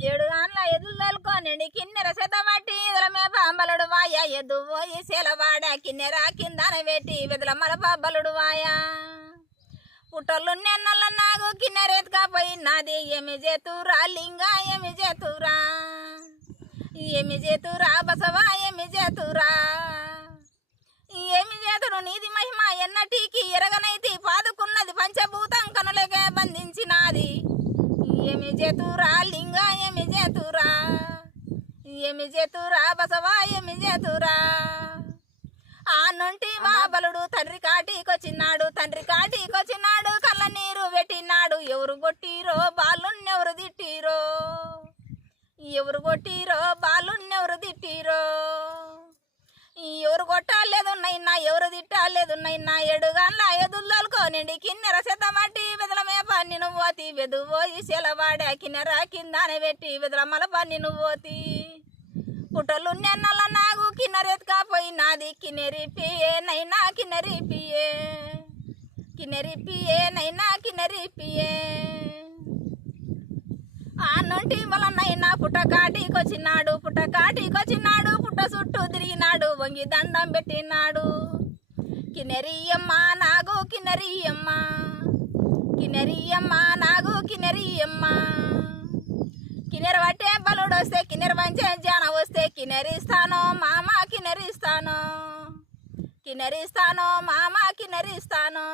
ఏడు ఆన్ల ఎదుల్కొనండి కిన్నెర శతమట్టి ఇదల మేప బలుడు వాయ ఎద్దు పోయి శీలవాడ కిన్నెర కిందన పెట్టి వెదల మలప బలుడు వాయ పుట్టలు నెన్నల నాగు కిన్నెరెత్తుకపోయి నాది ఏమి చేతురా లింగా ఏమి చేతురా బసవా ఏమి చేతురా ఏమి చేతురు నీది మహిమ ఎన్నటికి ఎరగనైతి పాదుకున్నది పంచభూతం కనులకే బంధించినాది ఏమి చేతురా లింగా ఏమి చేతురా బసవా ఏమి చేతురా ఆ నుండి మా బలుడు తండ్రి కాటికొచ్చినాడు కళ్ళ నీరు పెట్టినాడు ఎవరు కొట్టిరో బాలున్నెవరు తిట్టిరో బాలున్నెవరు తిట్టిరో ఎవరు కొట్టాలేదు నైనా ఎవరు తిట్టాలేదు నైనా ఎడుగాన్ల ఎదుల్లోనుకోనండి కిన్నెర శతమట్టి వెదల మేప నిన్ను పోతి వెదు పోయి శీలవాడ కిన్నెర కిందన పెట్టి వెదల మలప నిన్ను పోతి పుట్టలు నెన్నల నాగు కిన్నెరెత్తుకపోయి నాది కిన్నెరి పియే నైనా కిన్నెరి పియే ఆ నుండి వలనైనా పుట్ట కాటికొచ్చినాడు పుట్ట చుట్టూ తిరిగినాడు వంగి దండం పెట్టినాడు కిన్నెరియమ్మ నాగు కిన్నెరియమ్మ నాగు కిన్నెరియమ్మ కిన్నెర పట్టే బలుడు వస్తే కిన్నెర వంచే జాన వస్తే కిన్నెరిస్తాను మామ కిన్నెరిస్తాను మామ కిన్నెరిస్తాను